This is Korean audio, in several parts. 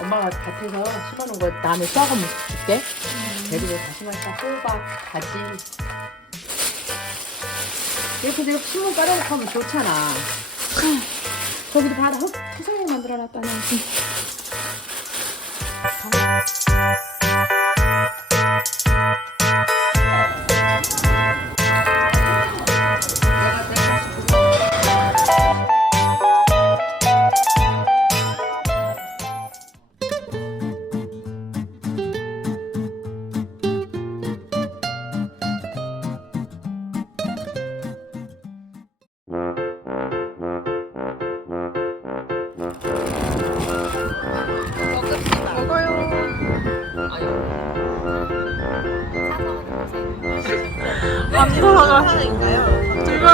엄마가 밭에서 심어놓은 거 다음에 수확 한번 줄게. 그리고 다시마니까 호박, 가지. 이렇게 이렇게 신문 깔아놓고 하면 좋잖아. 저기도 바다 흙 토성이 만들어놨다네. 안 돌아가. 지금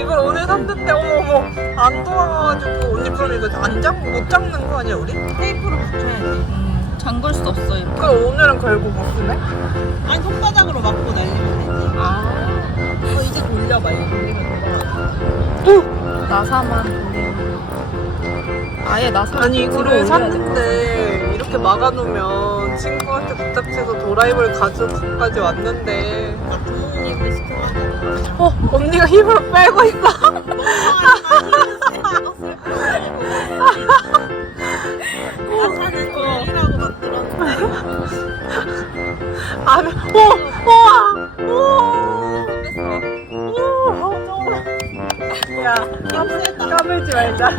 이걸 오늘 샀는데 어머 어머 안 돌아가가지고 언니 그럼 이거 안 잡, 못 잡는 거 아니야 우리? 테이프로 붙여야지. 잠글 수 없어 이렇게. 그럼 오늘은 걸고 못 쓰네? 아니 손바닥으로 막고 날리면 되지. 아 어, 이제 돌려봐. 이거 돌리면 돌아가. 나사만 돌리면. 아예 나사. 아니 이거를 샀는데 이렇게 막아놓으면 친구한테 부탁해서 도라이버를 가져까지 왔는데 나 부모님을 시켜가지고. 어 언니가 힘을 빼고 있어 나사는 돌리라고 만들었는데. 아니 우와 우와 우와 야 힘세다. 까불지 말자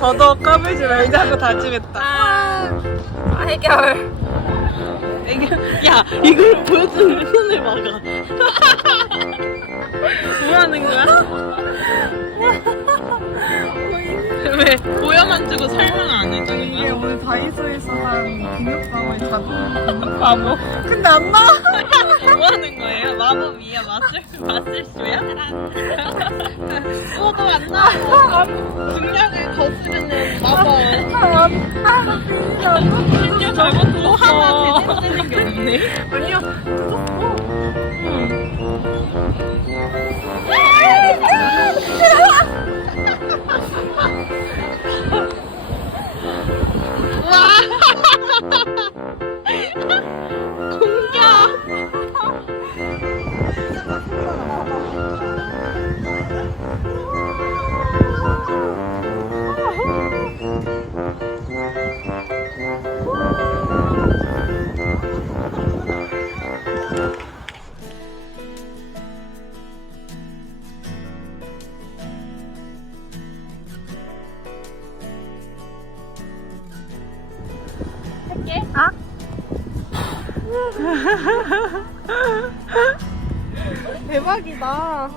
더더욱 까불지 말자고 다짐했다 아, 해결. 야, 이걸 보여주는 손을 막아. 뭐 하는 거야? 왜 보여만 주고 설명 안 해주는 이게 거야? 오늘 다이소에서 산 기념감을 자동 바보. 근데 안 나와 뭐 하는 거예요? 마법이야? 마술, 마술쇼야? 뭐도 안 나와. 중량을 거스르는 마법. 진짜 잘못 뭐 하나 제대로 되는 게 없네. 아니요 대박이다